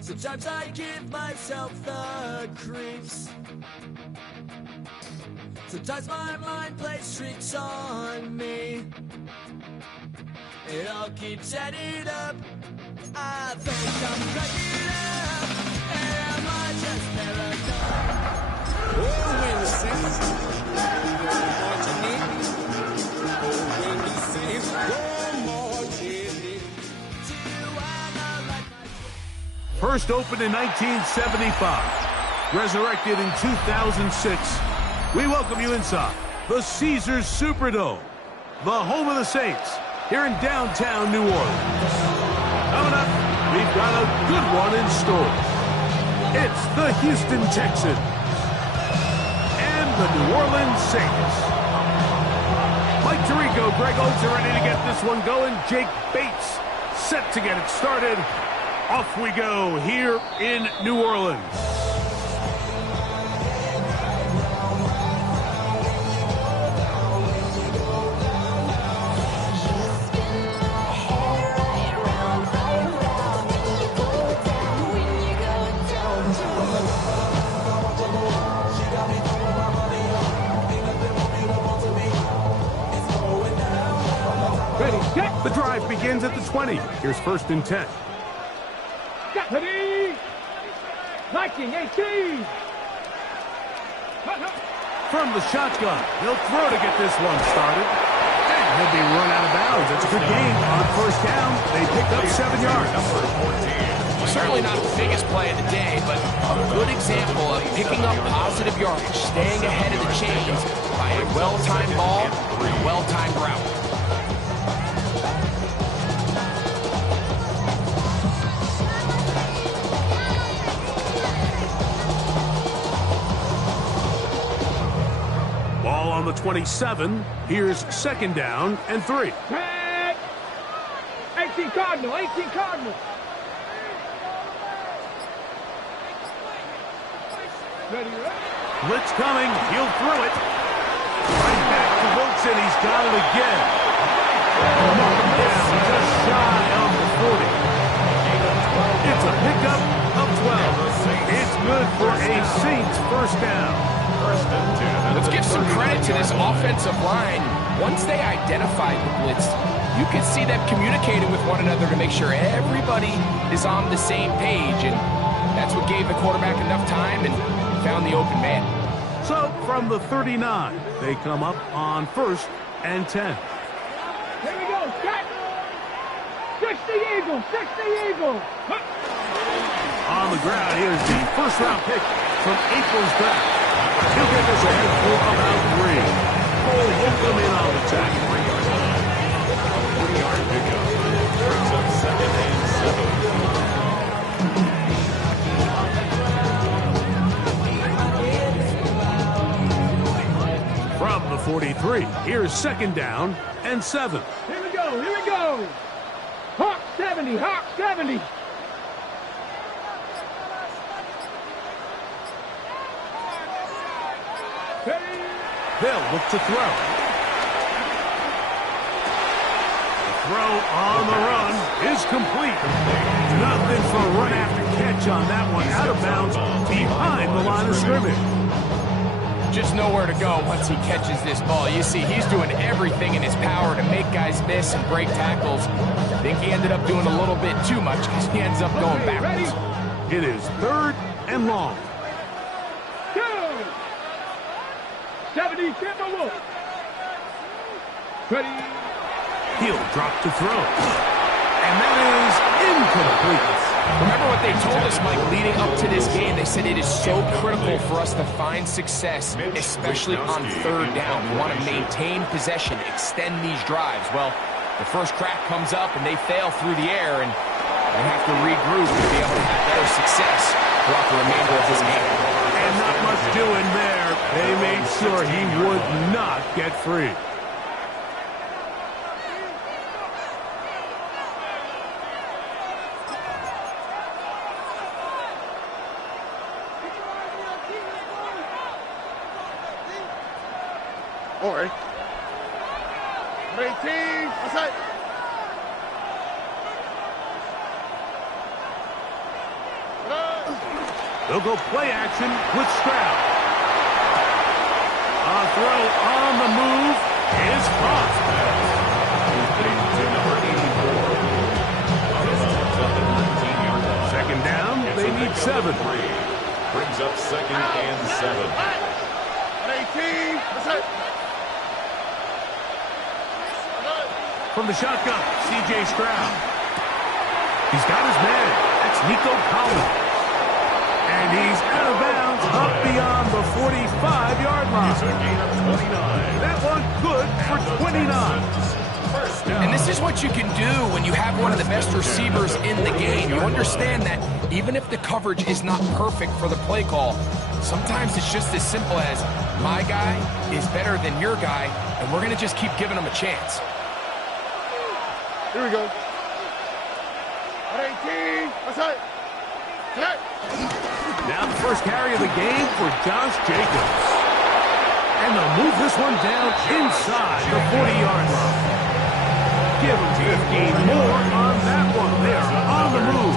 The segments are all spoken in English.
Sometimes I give myself the creeps. Sometimes my mind plays tricks on me. It all keeps adding up. I think I'm cracking up. Am I just paranoid? Oh, when the saints First opened in 1975, resurrected in 2006. We welcome you inside the Caesars Superdome, the home of the Saints, here in downtown New Orleans. Coming up, we've got a good one in store. It's the Houston Texans and the New Orleans Saints. Mike Tirico, Greg Oates are ready to get this one going. Jake Bates set to get it started. Off we go here in New Orleans. The drive begins at the 20. Here's 1st and 10. Ready? 19-18. From the shotgun, he'll throw to get this one started. And he'll be run out of bounds. It's a good game. On 1st down, they pick up 7 yards. Certainly not the biggest play of the day, but a good example of picking up positive yardage, staying ahead of the chains by a well-timed ball and a well-timed route. Ball on the 27. Here's 2nd down and 3. 18 Cardinal, 18 Cardinal. Ready? Blitz coming. He'll throw it. Right back to Wilson. He's got it again. Mark him down just shy of the 40. It's a pickup of 12. It's good for a Saints 1st down. Let's give some credit to this offensive line. Once they identified the blitz, you could see them communicating with one another to make sure everybody is on the same page, and that's what gave the quarterback enough time and found the open man. So from the 39, they come up on 1st and 10. Here we go, Scott. 60 Eagles, 60 Eagles. On the ground, here's the 1st-round pick from April's draft. He'll get this ahead for about 3. Cole Holcomb in on the tackle. 3-yard pickup. Brings up 2nd and 7. From the 43, here's 2nd down and 7. Here we go, here we go. Hawk 70, Hawk 70. They'll look to throw. The throw on the run is complete. Nothing for a run after catch on that one. Out of bounds behind the line of scrimmage. Just nowhere to go once he catches this ball. You see, he's doing everything in his power to make guys miss and break tackles. I think he ended up doing a little bit too much because he ends up going backwards. It is 3rd and long. 70, Timberwolves. Ready? He'll drop to throw. And that is incomplete. Remember what they told us, Mike, leading up to this game. They said it is so critical for us to find success, especially on 3rd down. We want to maintain possession, extend these drives. Well, the first crack comes up, and they fail through the air, and they have to regroup and be able to have better success throughout the remainder of this game. And not much doing there. They made sure he would not get free. All right. 18. Outside. They'll go play action with Stroud. A throw on the move is caught. Second down, they need 7. Brings up 2nd and 7. 18. That's it. From the shotgun, C.J. Stroud. He's got his man. That's Nico Collins. And he's out of bounds up beyond the 45-yard line. It's a gain of 29. That one good for 29. First down. And this is what you can do when you have one of the best receivers in the game. You understand that even if the coverage is not perfect for the play call, sometimes it's just as simple as my guy is better than your guy, and we're going to just keep giving him a chance. Here we go. 18. That's it. Now the first carry of the game for Josh Jacobs. And they'll move this one down inside the 40-yard line. Give them 15 more on that one. They are on the move.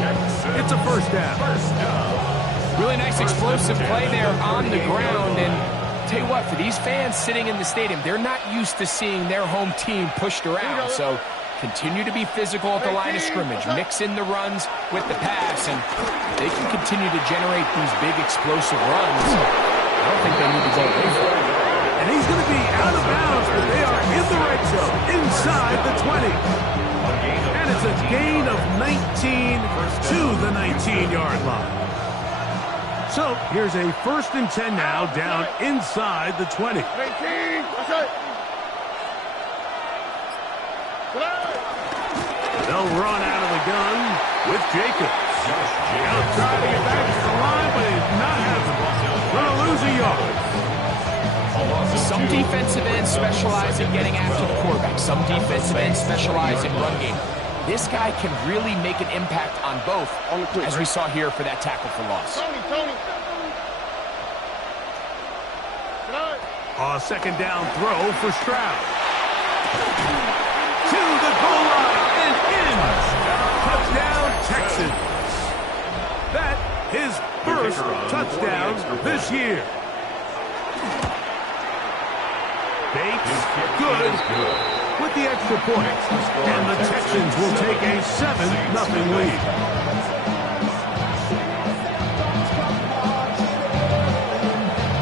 It's a first down. Really nice explosive play there on the ground. And tell you what, for these fans sitting in the stadium, they're not used to seeing their home team pushed around. So continue to be physical at the line of scrimmage. Mix in the runs with the pass. And if they can continue to generate these big explosive runs, I don't think they need to go away from it. And he's going to be out of bounds, but they are in the red zone, inside the 20. And it's a gain of 19 to the 19-yard line. So here's a 1st and 10 now, down inside the 20. 18. That's it. They'll run out of the gun with Jacobs. He'll try to get back to the line, but he's not having it. Going to lose a yard. Some defensive ends specialize in getting after the quarterback. Some defensive ends specialize in run game. This guy can really make an impact on both, as we saw here for that tackle for loss. Tony. A second down throw for Stroud. To the goal line and in. Touchdown, Texans. That his first touchdown this year. Bates, good with the extra point. And the Texans will take a 7-0 lead.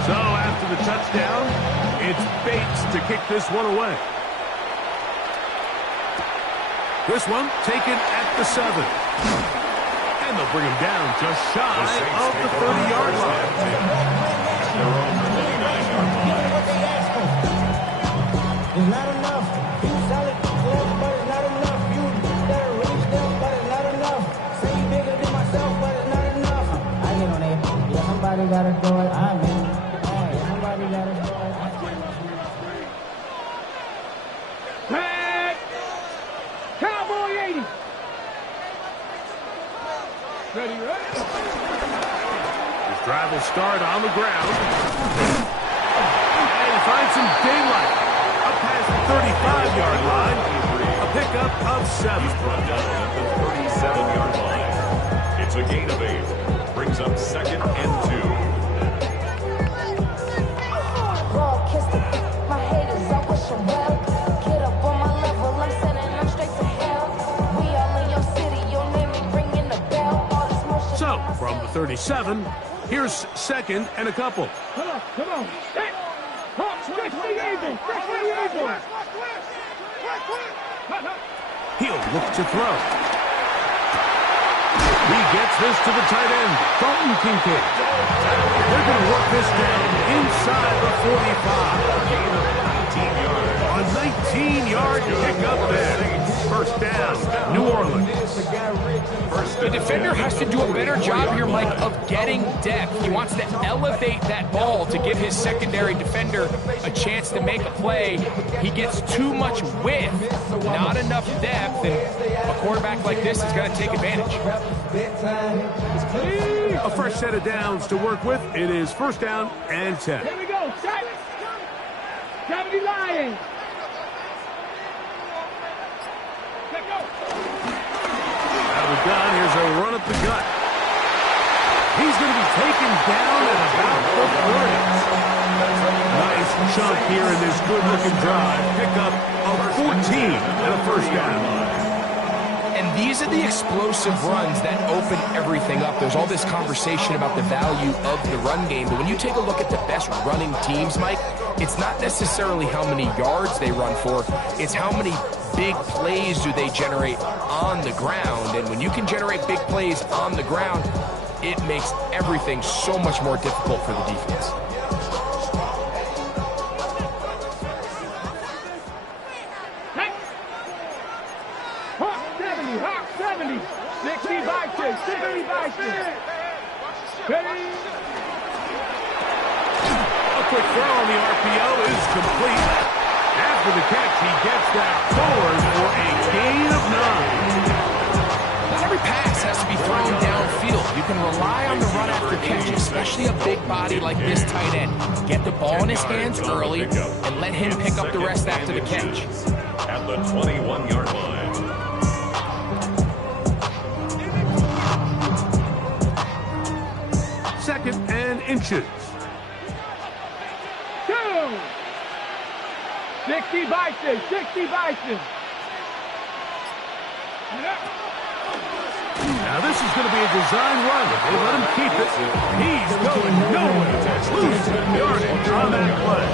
So after the touchdown, it's Bates to kick this one away. This one taken at the 7. And they'll bring him down just shy of the 30-yard line. It's not enough. You solid, close, but it's not enough. You better reach them, but it's not enough. Say you bigger than myself, but it's not enough. I get on it. Yeah, somebody gotta do it. I'm in. Yeah, somebody gotta do it. Tag. Cowboy 80. Ready? His drive will start on the ground. And he finds some daylight. Past the 35-yard line, a pickup of 7. He's brought down at the 37-yard line. It's a gain of 8. Brings up 2nd and 2. Raw kiss the my haters, I wish them well. Get up on my level, I'm sending them straight to hell. We all in your city, your name ain't ringing the bell. All this motion. So, from the 37, here's 2nd and a couple. Come on. Hey. Stretch the eagle. He'll look to throw. He gets this to the tight end, Dalton Kincaid. They're going to work this down inside the 45. A 19-yard pickup there. First down, New Orleans. The defender has to do a better job here, Mike, of getting depth. He wants to elevate that ball to give his secondary defender a chance to make a play. He gets too much width, not enough depth, and a quarterback like this is going to take advantage. A fresh set of downs to work with. It is 1st down and 10. Here we go. Set. 70 Lions. Let go. Out of the gun, here's a run up the gut. He's going to be taken down at about the 40. Nice chunk here in this good-looking drive. Pick up of 14 and a first down. And these are the explosive runs that open everything up. There's all this conversation about the value of the run game, but when you take a look at the best running teams, Mike, it's not necessarily how many yards they run for, it's how many big plays do they generate on the ground. And when you can generate big plays on the ground, it makes everything so much more difficult for the defense. Hawk 70, 60 by 10, 60 by 10. Ready? A quick throw on the RPO is complete. After the catch, he gets that forward for a gain of 9. Not every pass has to be thrown downfield. You can rely on the run after catch, especially a big body like this tight end. Get the ball in his hands early and let him pick up the rest after the catch. At the 21-yard line. Second and inches. 2. 60 by 10, 60 by 10. Now this is going to be a design run. If they let him keep it, he's going nowhere. Losing yardage on that play.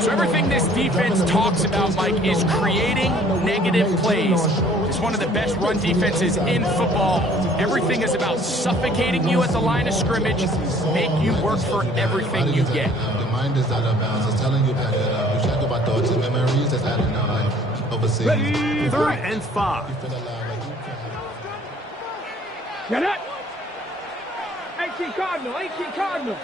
So everything this defense talks about, Mike, is creating negative plays. It's one of the best run defenses in football. Everything is about suffocating you at the line of scrimmage, make you work for everything you get. The mind is out of bounds. It's telling you back it up. You check about thoughts and memories that's happening overseas. Ready, 3rd and 5. Get it. 18 Cardinal, 18 Cardinal.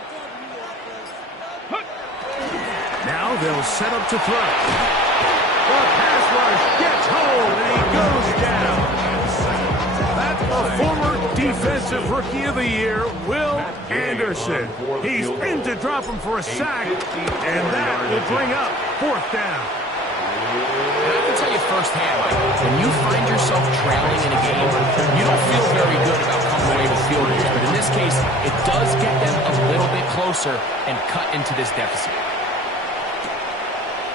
Now they'll set up to throw. The pass rush gets home, and he goes down. That's the former Defensive Rookie of the Year, Will Anderson. He's in to drop him for a sack, and that will bring up 4th down. And I can tell you firsthand, Mike, when you find yourself trailing in a game, you don't feel very good about coming away with field goals. But in this case, it does get them a little bit closer and cut into this deficit.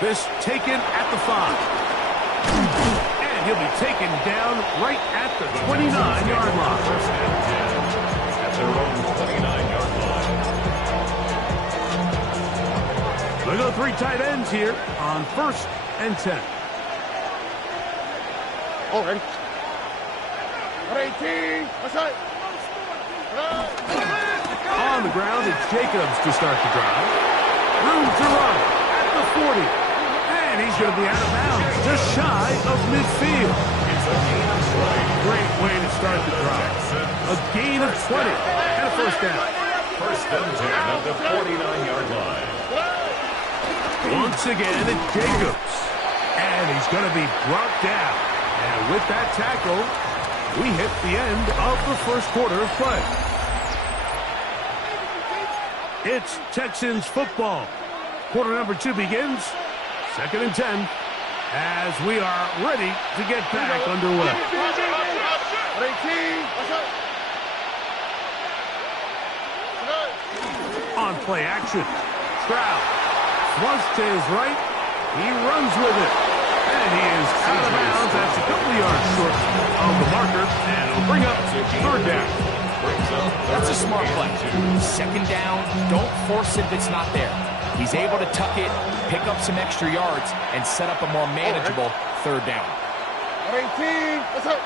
This taken at the 5. And he'll be taken down right at the 29-yard line. At their own 29-yard line. We'll go 3 tight ends here on 1st and 10. All ready. 18. What's that? On the ground, it's Jacobs to start the drive. Room to run at the 40. And he's going to be out of bounds, just shy of midfield. It's a gain of 20. Great way to start the drive. A gain of 20 and a first down. First and 10 at the 49-yard line. Once again, it's Jacobs. And he's going to be brought down. And with that tackle, we hit the end of the first quarter of play. It's Texans football. Quarter number 2 begins. 2nd and 10 as we are ready to get back underway. 18. On play action. Stroud flush to his right. He runs with it. And he is out of bounds. That's a couple of yards short of the marker. And it'll bring up 3rd down. That's a smart play. 2nd down, don't force it if it's not there. He's able to tuck it, pick up some extra yards, and set up a more manageable 3rd down. 18. What's up?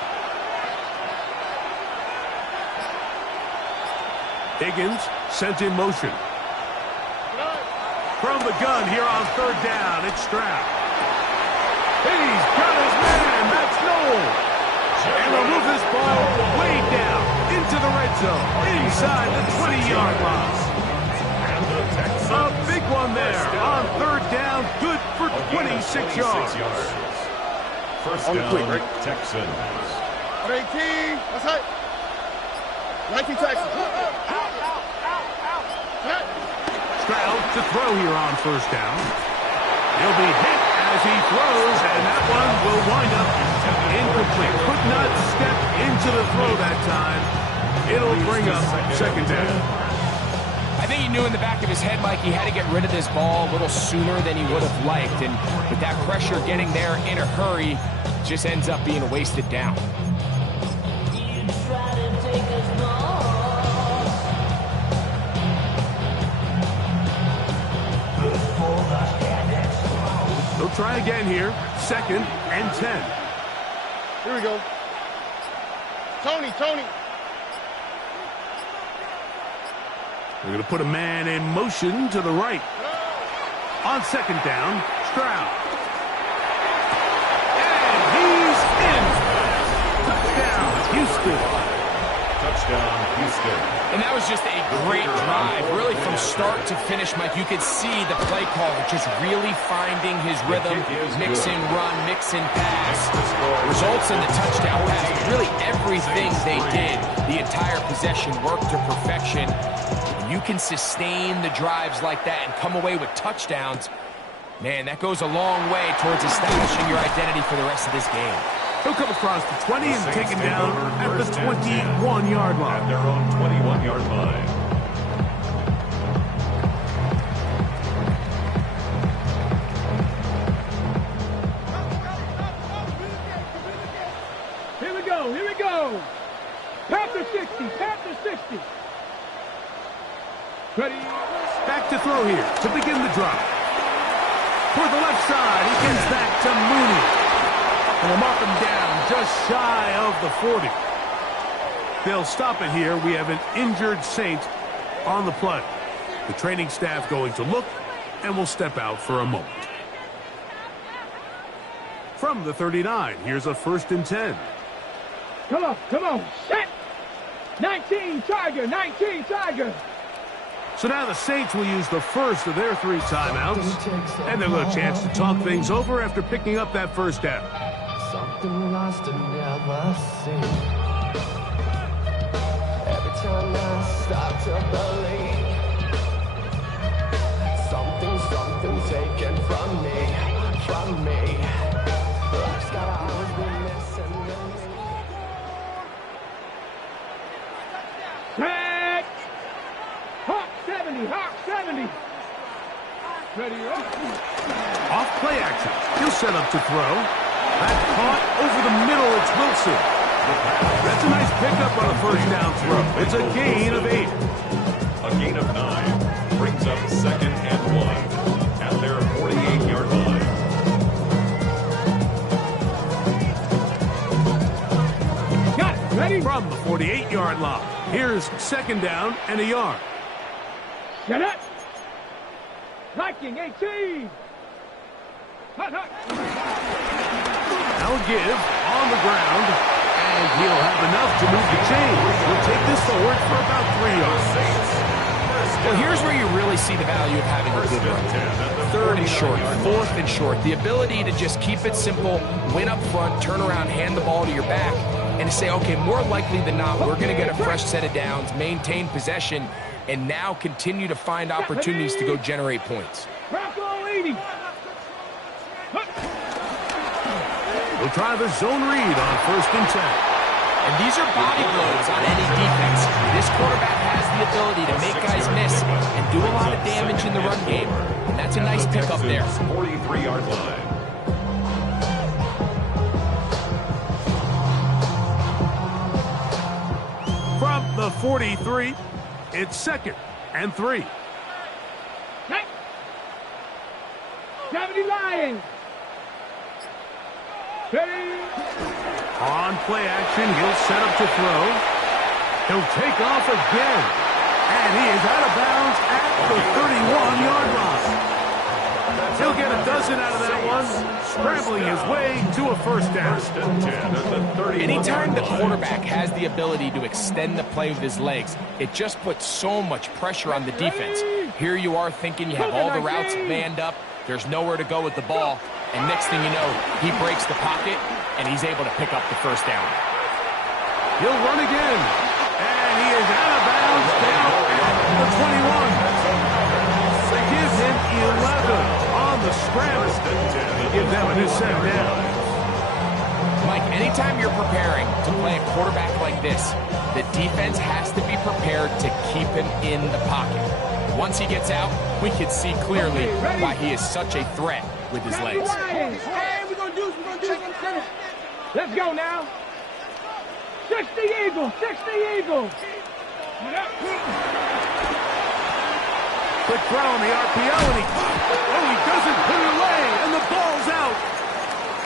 Higgins sent in motion. From the gun here on 3rd down, it's Stroud. He's got his man, that's Noel. And they'll move this ball way down into the red zone, inside the 20-yard line. A big one there on 3rd down, good for 26 yards. First down, Texans. 18. What's that? 19 Texans. Stroud to throw here on 1st down. He'll be hit as he throws, and that one will wind up incomplete. Could not step into the throw that time. It'll It'll bring up second down. I think he knew in the back of his head, Mike, he had to get rid of this ball a little sooner than he would have liked. And with that pressure getting there in a hurry, just ends up being a wasted down. They'll try again here. 2nd and 10. Here we go. Tony. We're going to put a man in motion to the right. On 2nd down, Stroud. And he's in. Touchdown, Houston. Touchdown, Houston. And that was just a great drive. Really, from start to finish, Mike, you could see the play caller just really finding his rhythm. Mix and run, mix and pass. Results in the touchdown pass. Really, everything they did, the entire possession worked to perfection. You can sustain the drives like that and come away with touchdowns. Man, that goes a long way towards establishing your identity for the rest of this game. He'll come across the 20 and take him down at the 21-yard line. At their own 21-yard line. Here we go. Panther 60. Ready? Back to throw here to begin the drop. Toward the left side, he gets back to Mooney. And they'll mark him down just shy of the 40. They'll stop it here. We have an injured Saint on the play. The training staff going to look and will step out for a moment. From the 39, here's a 1st and 10. Come on. Set. 19 Tiger. So now the Saints will use the first of their 3 timeouts, and they'll have a chance to talk things over after picking up that first down. Something lost and never seen. Every time I start to believe something taken from me. Life's gotta always be missing me. Set. Hawk 70. Ready up. Off play action. He'll set up to throw. That caught over the middle. It's Wilson. That's a nice pickup on a first down throw. It's a gain of 8. A gain of 9 brings up 2nd and 1 at their 48-yard line. Got it. Ready? From the 48-yard line, here's 2nd down and a yard. Get it. Viking 18. Hut. Now give on the ground, and he'll have enough to move the chains. He'll take this forward for about 3 yards. Well, here's where you really see the value of having a good run. 3rd and short, 4th and short. The ability to just keep it simple, win up front, turn around, hand the ball to your back, and to say, okay, more likely than not, we're going to get a fresh set of downs, maintain possession, and now continue to find opportunities to go generate points. Bronco 80. We'll try the zone read on 1st and 10. And these are body blows on any defense. This quarterback has the ability to make guys miss and do a lot of damage in the run game. And that's a nice pickup there. 43-yard line. From the 43, it's 2nd and 3. Hey. 70 Lions. Ready. On play action, he'll set up to throw. He'll take off again. And he is out of bounds at the 31-yard line. He'll get a dozen out of that one, scrambling his way to a first down. Anytime the quarterback has the ability to extend the play with his legs, it just puts so much pressure on the defense. Here you are thinking you have all the routes manned up, there's nowhere to go with the ball, and next thing you know, he breaks the pocket, and he's able to pick up the first down. He'll run again, and he is out of bounds down at the 21. Give him 11 on the scramble. Give them a new set down. Mike, anytime you're preparing to play a quarterback like this. The defense has to be prepared to keep him in the pocket. Once he gets out, we can see clearly why he is such a threat with his legs. Hey, we're going to do this. Let's go now. 60 Eagles, 60 Eagles. Quick throw on the RPO, and he doesn't put it away, and the ball's out.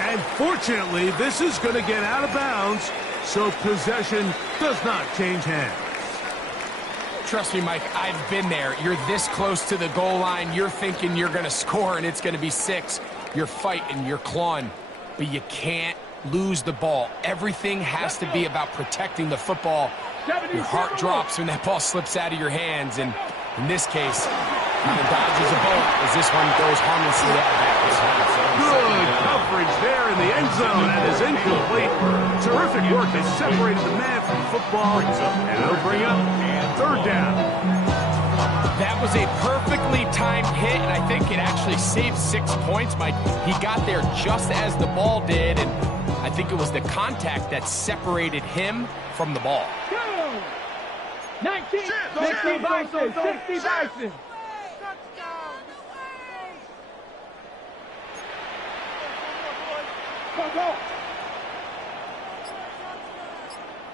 And fortunately, this is going to get out of bounds, so possession does not change hands. Trust me, Mike, I've been there. You're this close to the goal line. You're thinking you're going to score, and it's going to be 6. You're fighting, you're clawing, but you can't lose the ball. Everything has to be about protecting the football. Your heart drops when that ball slips out of your hands, and in this case, kind of dodges a bullet as this one goes harmlessly out of bounds. Good coverage there in the end zone, and is incomplete. Terrific work has separated the man from the football, and it'll bring up 3rd down. That was a perfectly timed hit, and I think it actually saved 6 points, Mike. He got there just as the ball did, and I think it was the contact that separated him from the ball. 19 Bison, 60 Bison. Go.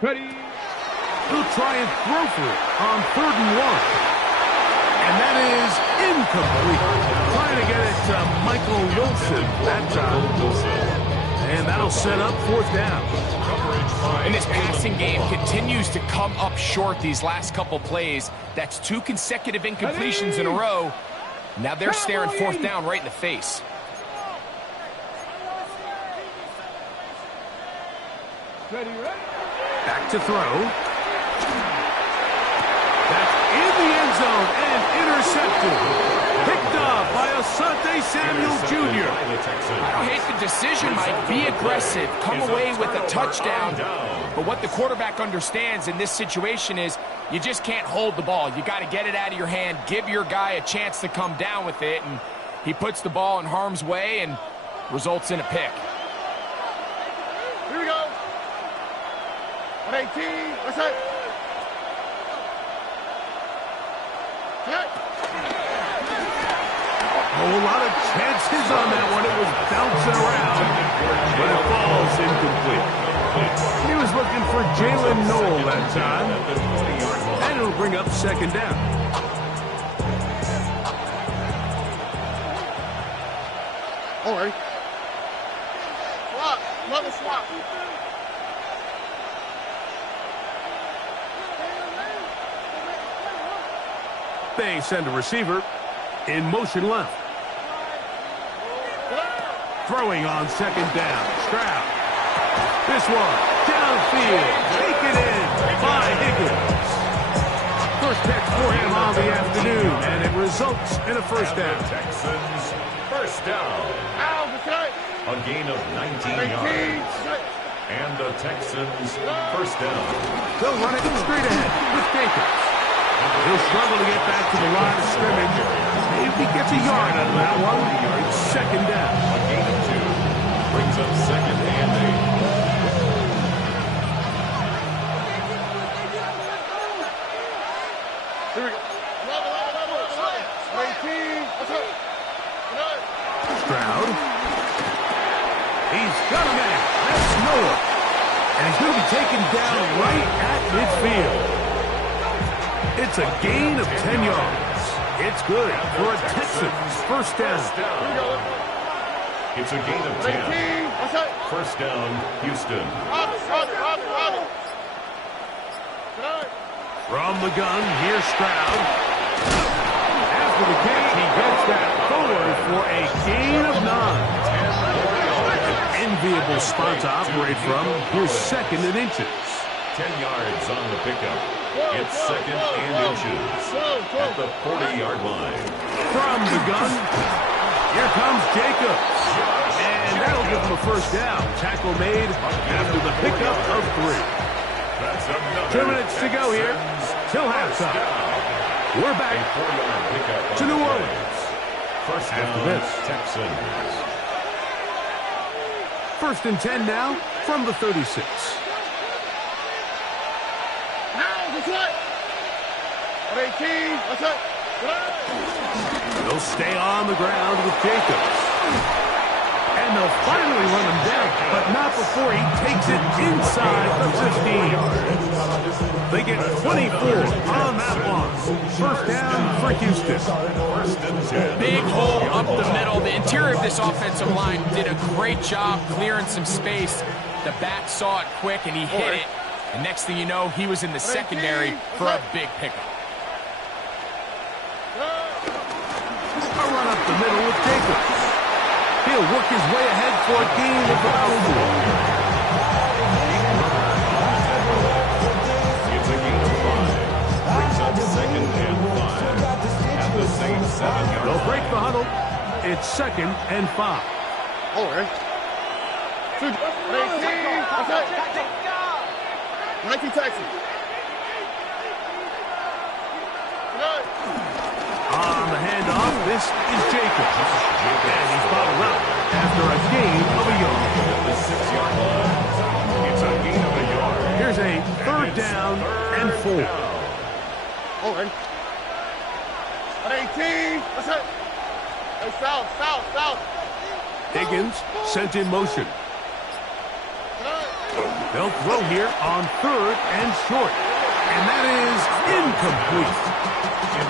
Ready. He'll try and throw for it on 3rd and 1. And that is incomplete. Trying to get it to Michael Wilson that time. And that'll set up 4th down. And this passing game continues to come up short these last couple plays. That's 2 consecutive incompletions in a row. Now they're staring 4th down right in the face. Ready. Back to throw. That's in the end zone and intercepted. Picked off by Asante Samuel Jr. I don't hate the decision, Mike. Be aggressive. Come away with a touchdown. But what the quarterback understands in this situation is you just can't hold the ball. You got to get it out of your hand. Give your guy a chance to come down with it. And he puts the ball in harm's way and results in a pick. Here we go. 118. Let's hit. A whole lot of chances on that one. It was bouncing around, but it falls incomplete. He was looking for Jalen Noel that time, and it'll bring up 2nd down. All right. Swap. Another swap. They send a receiver in motion left. Throwing on 2nd down. Stroud. This one downfield. Taken in by Higgins. First catch for him on the afternoon, and it results in a 1st down. Texans 1st down. A gain of 19 yards. And the Texans 1st down. They'll run it straight ahead with Jacobs. He'll struggle to get back to the line of scrimmage. Maybe he gets a yard out of that one. 2nd down. A gain of 2. Brings up 2nd and 8. Here we go. Stroud. He's got a man. That's Noah. And he's going to be taken down right at midfield. It's a gain of 10 yards. It's good for a Texans 1st down. It's a gain of 10. 1st down, Houston. From the gun, here's Stroud. After the catch, he gets that forward for a gain of 9. An enviable spot to operate from. Here's 2nd and inches. 10 yards on the pickup. It's 2nd and inches at the 40-yard line. From the gun, here comes Jacobs. And that'll give him a 1st down. Tackle made after the pickup of 3. 2 minutes to go here till halftime. We're back to New Orleans. First after down, this. Texans. 1st and 10 now from the 36. That's it. On 18. That's it. They'll stay on the ground with Jacobs. And they'll finally run him down, but not before he takes it inside the 15. They get 24 on that one. First down for Houston. Big hole up the middle. The interior of this offensive line did a great job clearing some space. The back saw it quick, and he hit it. And next thing you know, he was in the secondary for a big pickup. A run up the middle with Jacobs. He'll work his way ahead for a gain of about 4. It's a gain of 5. Brings up 2nd and 5. At the same 7-yard line. They'll break the huddle. It's 2nd and 5. All right. 18. That's it. 19 Texans. On the handoff, this is Jacobs. And he's followed up after a gain of a yard. The 6-yard line. It's a gain of a yard. Here's a 3rd down and 4. All right. On 18. That's it. Hey, south. Higgins sent in motion. They'll throw here on 3rd and short. And that is incomplete.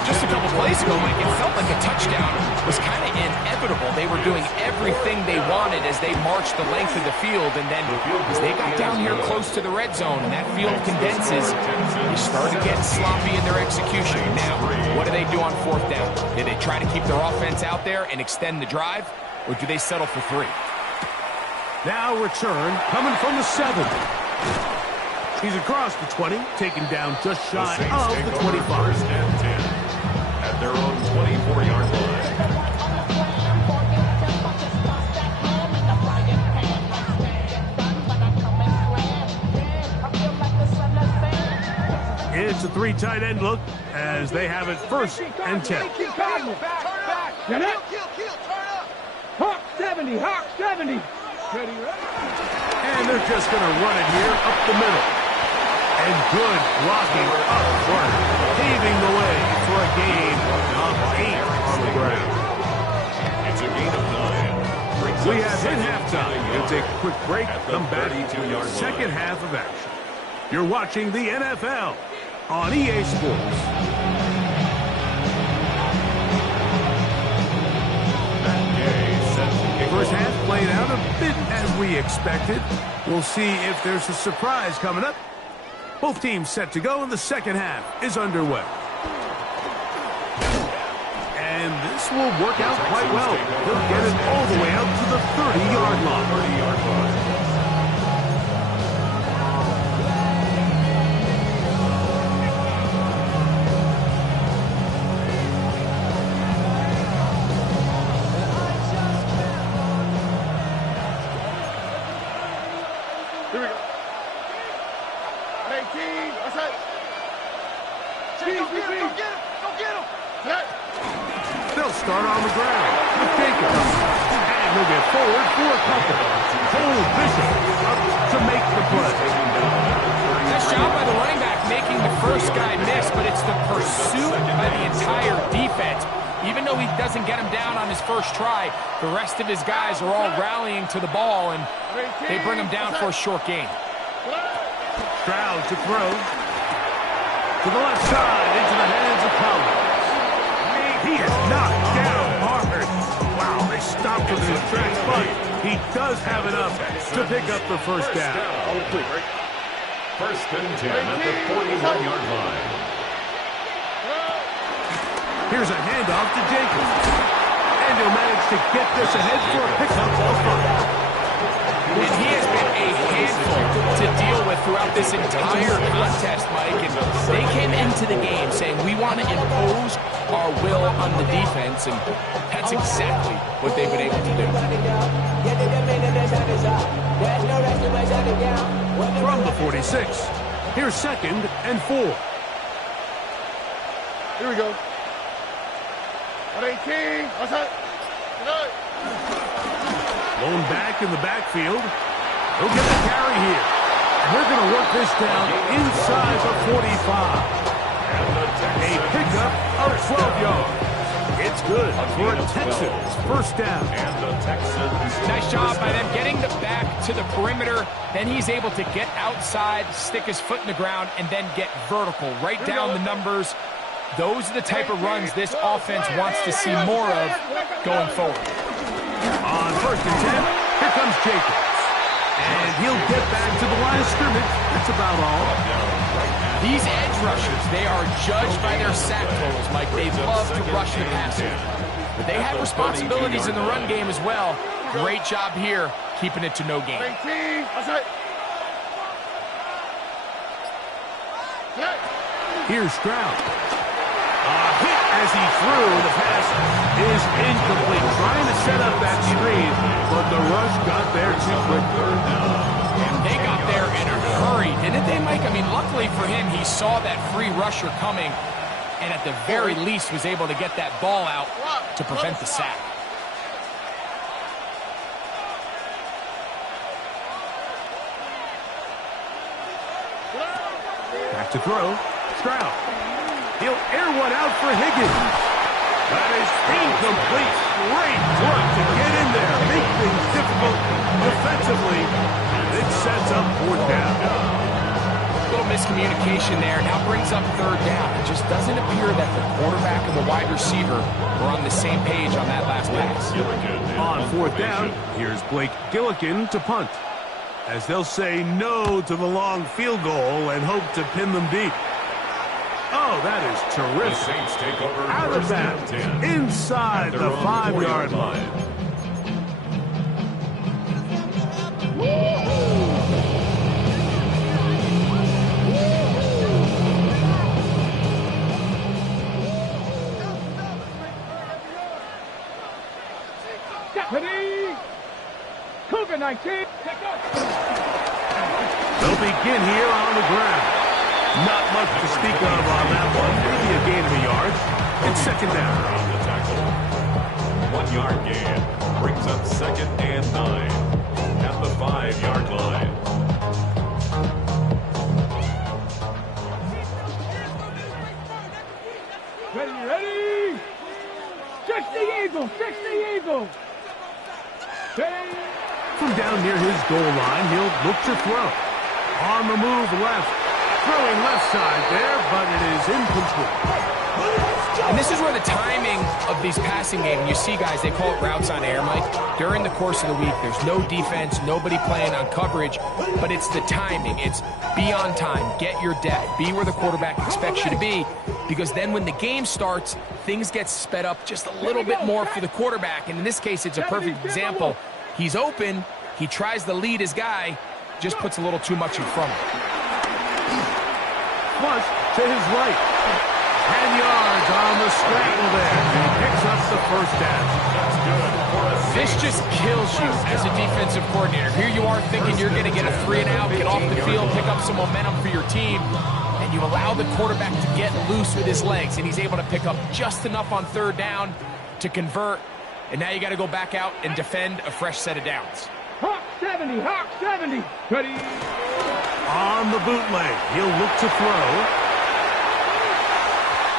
Just a couple plays ago, Mike, it felt like a touchdown was kind of inevitable. They were doing everything they wanted as they marched the length of the field, and then as they got down here close to the red zone and that field condenses, they started getting sloppy in their execution. Now, what do they do on 4th down? Do they try to keep their offense out there and extend the drive, or do they settle for 3? Now return coming from the 7. He's across the 20, taken down just shy of the 25. 1st and 10 at their own 24-yard line. It's a 3 tight end look as they have it 1st and 10. Get up. Hawk 70. And they're just going to run it here up the middle. And good blocking up front, paving the way for a gain of 8 on the ground. It's a gain of 9. We have hit halftime. We'll take a quick break, come back, second half of action. You're watching the NFL on EA Sports. First half played out a bit as we expected. We'll see if there's a surprise coming up. Both teams set to go, and the second half is underway. And this will work out quite well. He'll get it all the way out to the 30-yard line. Here we go. 18. That's it. Go get him. They'll start on the ground with Jacobs. And they'll get forward for a couple. Cole Bishop up to make the play. Nice job by the running back making the first guy miss, but it's the pursuit by the entire defense. Even though he doesn't get him down on his first try, the rest of his guys are all rallying to the ball, and they bring him down for a short gain. Stroud to throw. To the left side, into the hands of Collins. He is knocked down hard. Wow, they stopped him in his tracks, but he does have enough to pick up the first down. 1st and 10 at the 41-yard line. Here's a handoff to Jacobs. And he'll manage to get this ahead for a pickup of 5. And he has been a handful to deal with throughout this entire contest, Mike. And they came into the game saying, we want to impose our will on the defense, and that's exactly what they've been able to do. From the 46, here's 2nd and 4. Here we go. 18. That's it. Lone back in the backfield. He'll get the carry here. They're going to work this down inside the 45. A pickup of 12 yards. It's good for a Texans first down. And the Texans. Nice job by them getting the back to the perimeter. Then he's able to get outside, stick his foot in the ground, and then get vertical. Right down the numbers. Those are the type of runs this offense wants to see more of going forward. On 1st and 10, here comes Jacobs. And he'll get back to the line of scrimmage. That's about all. These edge rushers, they are judged by their sack totals, Mike. They love to rush the passer. But they have responsibilities in the run game as well. Great job here, keeping it to no gain. Here's Stroud. A hit as he threw. The pass is incomplete. Trying to set up that screen, but the rush got there too quick. They got there in a hurry, didn't they, Mike? I mean, luckily for him, he saw that free rusher coming, and at the very least was able to get that ball out to prevent the sack. Back to throw. Stroud. He'll air one out for Higgins. That is incomplete. Great work to get in there. Make things difficult defensively. It sets up 4th down. A little miscommunication there. Now brings up 3rd down. It just doesn't appear that the quarterback and the wide receiver were on the same page on that last pass. On 4th down, here's Blake Gillikin to punt, as they'll say no to the long field goal and hope to pin them deep. Oh, that is terrific. The Saints take over out of bounds, inside the 5-yard line. Ready? Cougar 19. They'll begin here on the ground. Not much to speak of on that one. Maybe a gain of a yard. It's 2nd down. On the tackle. 1-yard gain brings up 2nd and 9 at the 5-yard line. Ready? 60 Eagles, 60 Eagles. From down near his goal line, he'll look to throw. On the move left. Throwing left side there, but it is incomplete. And this is where the timing of these passing games, you see guys, they call it routes on air, Mike. During the course of the week, there's no defense, nobody playing on coverage, but it's the timing. It's be on time, get your depth, be where the quarterback expects you to be, because then when the game starts, things get sped up just a little bit more for the quarterback. And in this case, it's a perfect example. He's open, he tries to lead his guy, just puts a little too much in front of him. Plus, to his right. 10 yards on the scramble there. He picks up the 1st down. This just kills you as a defensive coordinator. Here you are thinking you're going to get a 3-and-out, get off the field, pick up some momentum for your team, and you allow the quarterback to get loose with his legs, and he's able to pick up just enough on 3rd down to convert, and now you got to go back out and defend a fresh set of downs. Hawk 70, Hawk 70. Ready? On the bootleg, he'll look to throw.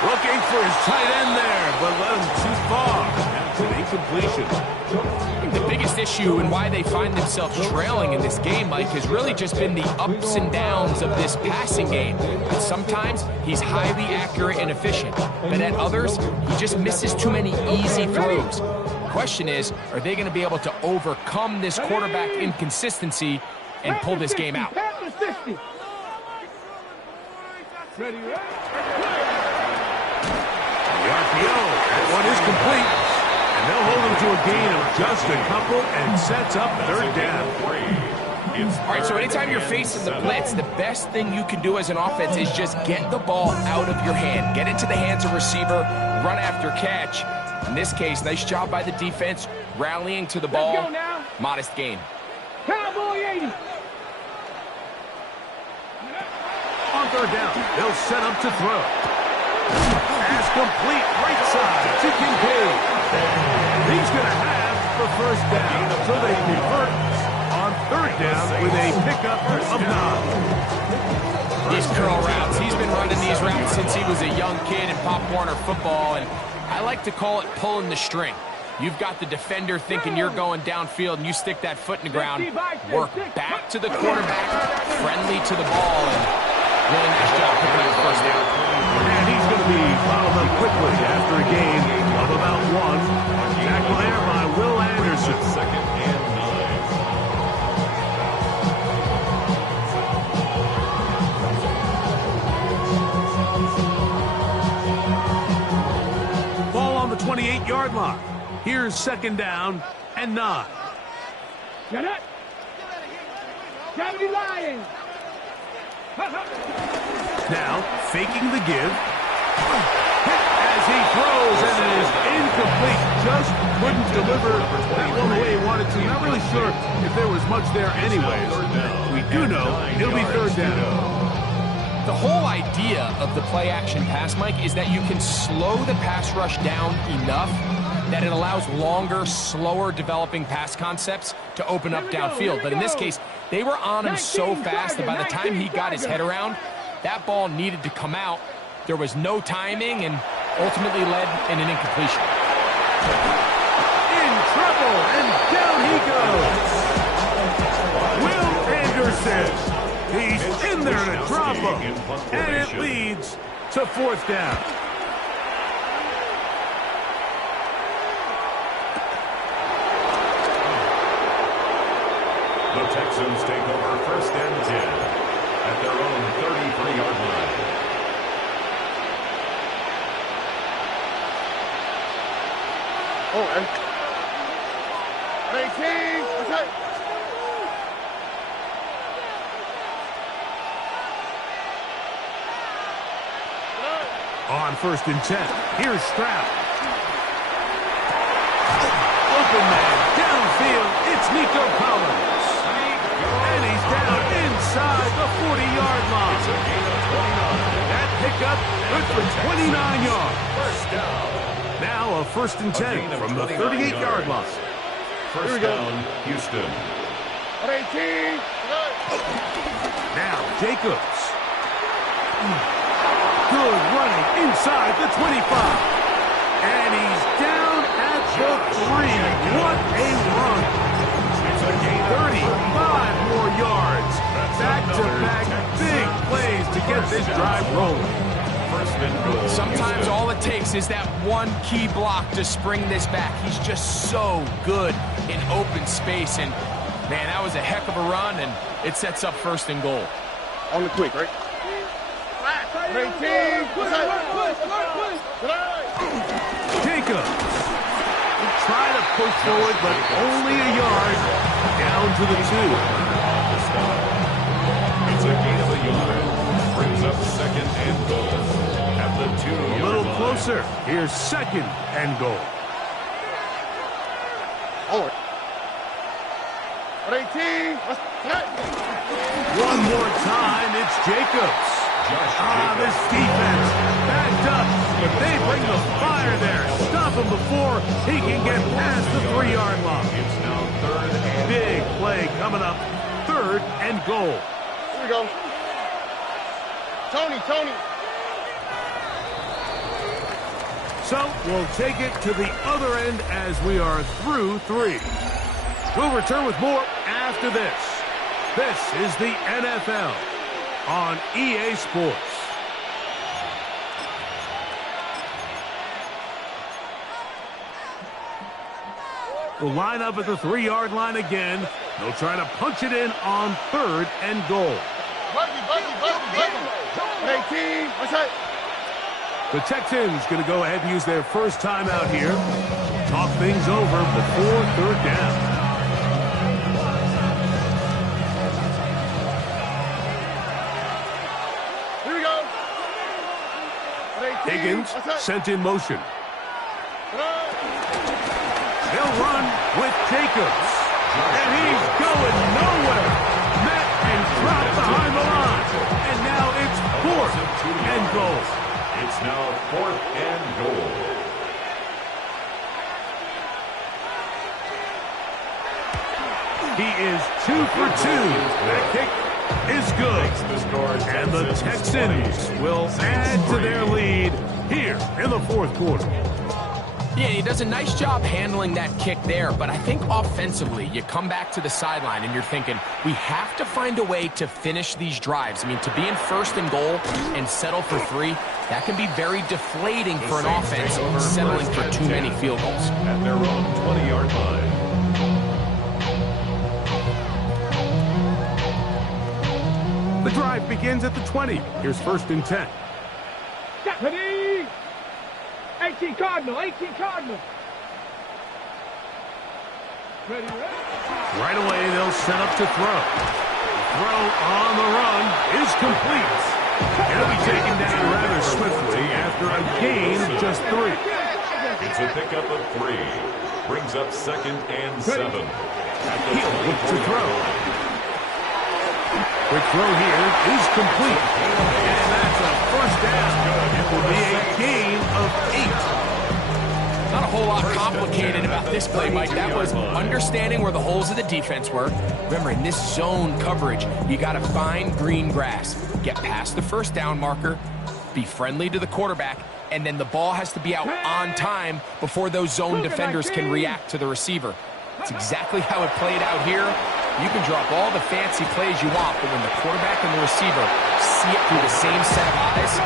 Looking for his tight end there, but led him too far. That's an incompletion. I think the biggest issue and why they find themselves trailing in this game, Mike, has really just been the ups and downs of this passing game. And sometimes he's highly accurate and efficient, but at others, he just misses too many easy throws. The question is, are they going to be able to overcome this quarterback inconsistency and pull this game out? Ready? The RPO, that one is complete. And they'll hold him to a gain of just a couple and sets up 3rd down. All right, so anytime you're facing the blitz, the best thing you can do as an offense is just get the ball out of your hand. Get into the hands of receiver, run after catch. In this case, nice job by the defense, rallying to the ball. Modest gain. Cowboy 80. On 3rd down, they'll set up to throw. Pass complete, right side to Kincaid. He's going to have the 1st down, so they convert on third down with a pickup of 9. These curl routes, he's been running these routes since he was a young kid in Pop Warner football, and I like to call it pulling the string. You've got the defender thinking you're going downfield, and you stick that foot in the ground, work back to the quarterback, friendly to the ball, and really nice job picking up the first down. And he's going to be followed up quickly after a gain of about 1. Tackle there by Will Anderson. Second and 9. Ball on the 28-yard line. Here's second down and 9. Get it. 70 Lions. Now, faking the give. As he throws, and it is incomplete. Just couldn't deliver that one the way he wanted to. Not really sure if there was much there anyways. We do know it'll be third down. The whole idea of the play-action pass, Mike, is that you can slow the pass rush down enough that it allows longer, slower developing pass concepts to open up downfield. But in this case, they were on him so fast that by the time he got his head around, that ball needed to come out. There was no timing and ultimately led in an incompletion. In trouble, and down he goes. Will Anderson. He's in there to drop him. And it leads to fourth down. The Texans take over first and 10 at their own 33-yard line. Oh, and 18. What's that? On first and 10, here's Stroud. Open man, downfield, it's Nico Collins. And he's down inside the 40-yard line. That pickup, good for 29 yards. First down. Now a first and 10 from the 38-yard line. First down, Houston. 18. Now Jacobs. Good running inside the 25. And he's down at the 3. What a run. It's a gain of 35 more yards. Back-to-back big plays to get this drive rolling. First and goal. Sometimes all it takes is that one key block to spring this back. He's just so good in open space. And, man, that was a heck of a run, and it sets up first and goal. On the quick, right? 18. What's that? Jacobs. Try to push forward, but only a yard. Down to the 2. It's a gain of a yard. Brings up second and goal at the 2-yard line. A little closer. Here's second and goal. Oh. 18. What's that? One more time, it's Jacobs. This defense backed up, but they bring the fire there. Stop him before he can get past the 3-yard line. It's now third and Big play coming up, third and goal. Here we go. Tony. So we'll take it to the other end as we are through 3. We'll return with more after this. This is the NFL on EA Sports. We'll line up at the 3-yard line again. They'll try to punch it in on third and goal. Buggy. 18. What's that? The Texans going to go ahead and use their first time out here. Talk things over before third down. Higgins sent in motion. They'll run with Jacobs. And he's going nowhere. Met and dropped behind the line. And now it's fourth and goal. It's now fourth and goal. He is 2 for 2. That kick is good. And the Texans will add to their lead here in the fourth quarter. Yeah, he does a nice job handling that kick there, but I think offensively, you come back to the sideline and you're thinking, we have to find a way to finish these drives. I mean, to be in first and goal and settle for 3, that can be very deflating for an offense settling for too many field goals. At their own 20-yard line. The drive begins at the 20. Here's first and 10. Ready? 18 Cardinal, 18 Cardinal. Ready, ready. Right away, they'll set up to throw. The throw on the run is complete. He'll be taken down rather swiftly after a gain of just 3. It's a pickup of 3. Brings up 2nd and 7. He'll look to throw. Quick throw here is complete. And that's a first down. It will be a gain of 8. Not a whole lot complicated about this play, Mike. That was understanding where the holes of the defense were. Remember, in this zone coverage, you got to find green grass. Get past the first down marker, be friendly to the quarterback, and then the ball has to be out on time before those zone defenders can react to the receiver. It's exactly how it played out here. You can drop all the fancy plays you want, but when the quarterback and the receiver see it through the same set of eyes,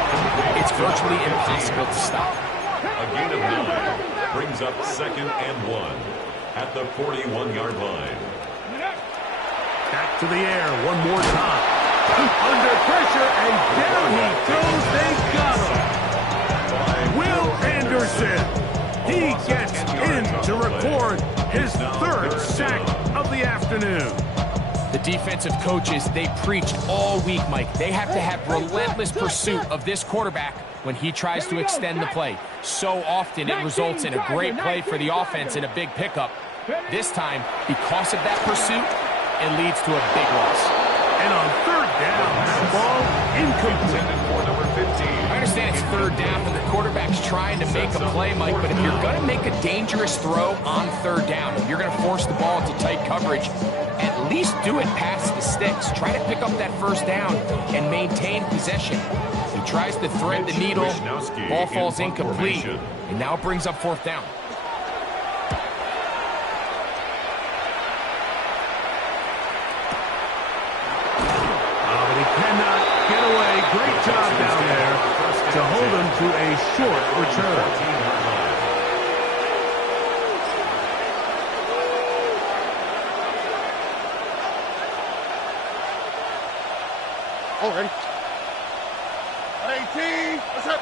it's virtually impossible to stop. A gain of 9 brings up 2nd and 1 at the 41-yard line. Back to the air one more time. Under pressure, and down he goes. They got him. Will Anderson. He gets in to record his 3rd sack of the afternoon. The defensive coaches, they preached all week, Mike. They have to have relentless pursuit of this quarterback when he tries to extend the play. So often it results in a great play for the offense and a big pickup. This time, because of that pursuit, it leads to a big loss. And on 3rd down, that ball incomplete. For number 15. I understand it's 3rd down and the quarterback's trying to make a play, Mike, but if you're going to make a dangerous throw on 3rd down, if you're going to force the ball into tight coverage, at least do it past the sticks. Try to pick up that first down and maintain possession. He tries to thread the needle, ball falls incomplete, and now it brings up 4th down. But he cannot get away. Great job down there to hold him to a short return. Ready? 18. What's up?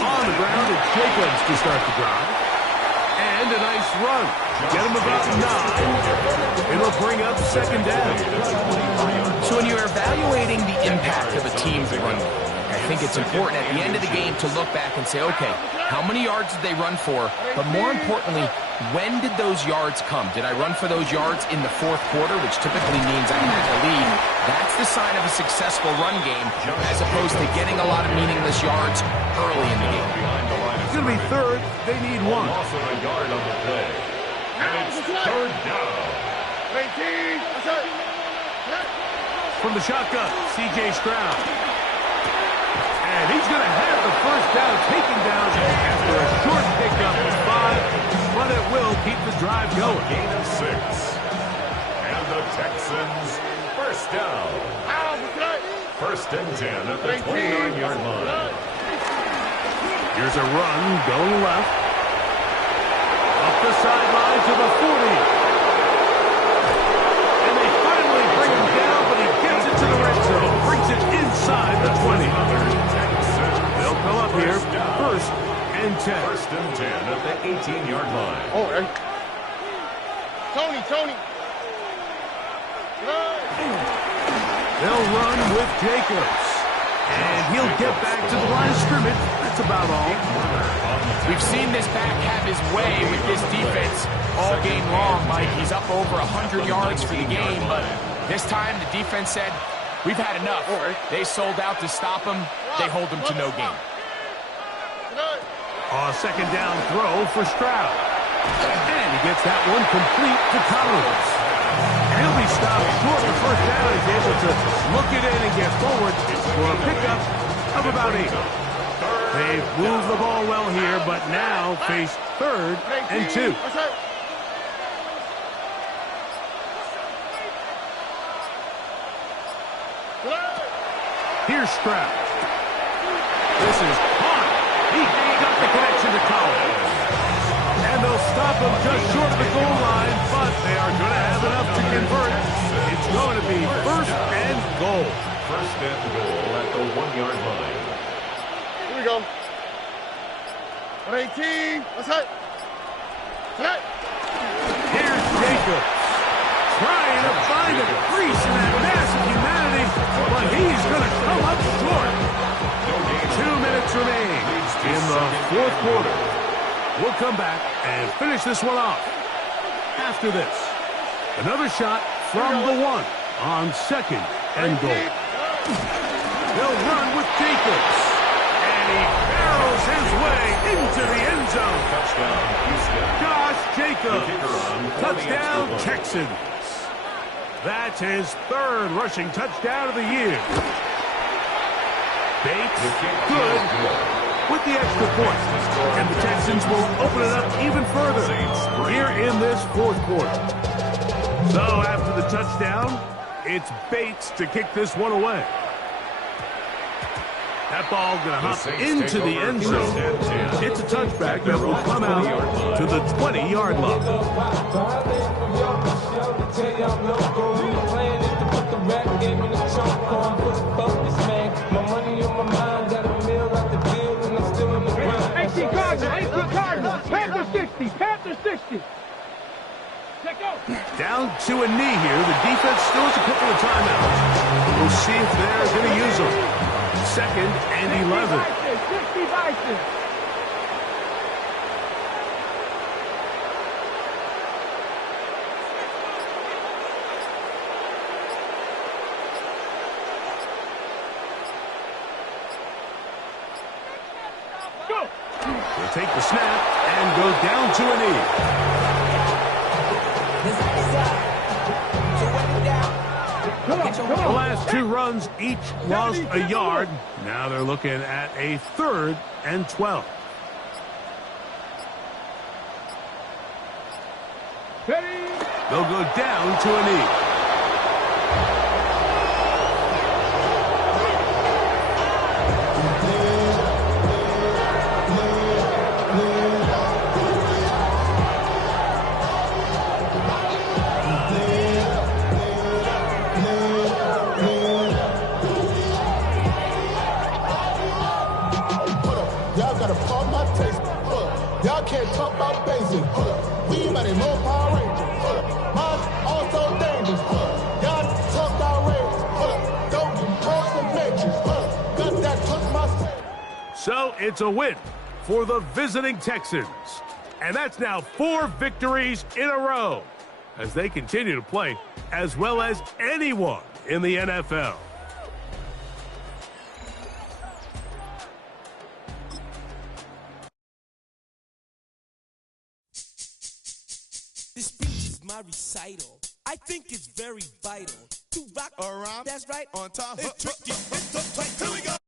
On the ground, it's Jacobs to start the drive. And a nice run. Get him about 9. It'll bring up 2nd down. So when you're evaluating the impact of a team's run, I think it's important at the end of the game to look back and say, okay, how many yards did they run for? But more importantly, when did those yards come? Did I run for those yards in the 4th quarter, which typically means I had the lead? That's the sign of a successful run game, as opposed to getting a lot of meaningless yards early in the game. It's going to be 3rd. They need 1. Loss of a yard on the play. And it's 3rd down. 18. What's up? From the shotgun, C.J. Stroud. And he's going to have the first down taken down after a short pickup of 5, but it will keep the drive going. Gain of 6. And the Texans, first down. 1st and 10 at the 29-yard line. Here's a run going left. Up the sideline to the 40. And they finally bring him down, but he gets it to the red zone. Brings it inside the 20. They'll come up here, 1st and 10. 1st and 10 at the 18-yard line. Ready? Tony. They'll run with Jacobs. And he'll get back to the line of scrimmage. That's about all. We've seen this back have his way with this defense all game long, Mike. He's up over 100 yards for the game, but this time the defense said, we've had enough. They sold out to stop him. They hold him to no gain. A 2nd down throw for Stroud. And he gets that one complete to Collins. He'll be stopped short of first down. He's able to look it in and get forward for a pickup of about 8. They've moved the ball well here, but now face 3rd and 2. Here's Stroud. This is hard. He got the connection to Collins. And they'll stop him just short of the goal line, but they are going to have enough to convert. It's going to be 1st and goal. 1st and goal at the 1-yard line. Here we go. 18. Let's hit. Here's Jacobs. Trying to find a crease in that mass of humanity, but he's going to come up short. 2 minutes remain in the 4th quarter. We'll come back and finish this one off. After this, another shot from the 1 on 2nd and goal. They'll run with Jacobs, and he barrels his way into the end zone. Touchdown, Houston. Josh Jacobs. Touchdown, Texans. That's his 3rd rushing touchdown of the year. Bates, good with the extra point. And the Texans will open it up even further here in this 4th quarter. So after the touchdown, it's Bates to kick this one away. That ball going to hop into the end zone. It's a touchback that will come out to the 20-yard line. Panther 60, Panther 60. Down to a knee here. The defense still has a couple of timeouts. We'll see if they're going to use them. 2nd and 11. 60 Bison. They'll take the snap and go down to a knee. The last 2 runs each lost a yard. Now they're looking at a 3rd and 12. They'll go down to a knee. Y'all can't talk about basic. We might more Power Rangers. Mine's also dangerous. Y'all talk about rage. Don't cross the matrix. Got that took my. So it's a win for the visiting Texans. And that's now 4 victories in a row as they continue to play as well as anyone in the NFL. This speech is my recital. I think it's very vital to rock around. That's right. On top. It's tricky. It's the play. Here we go.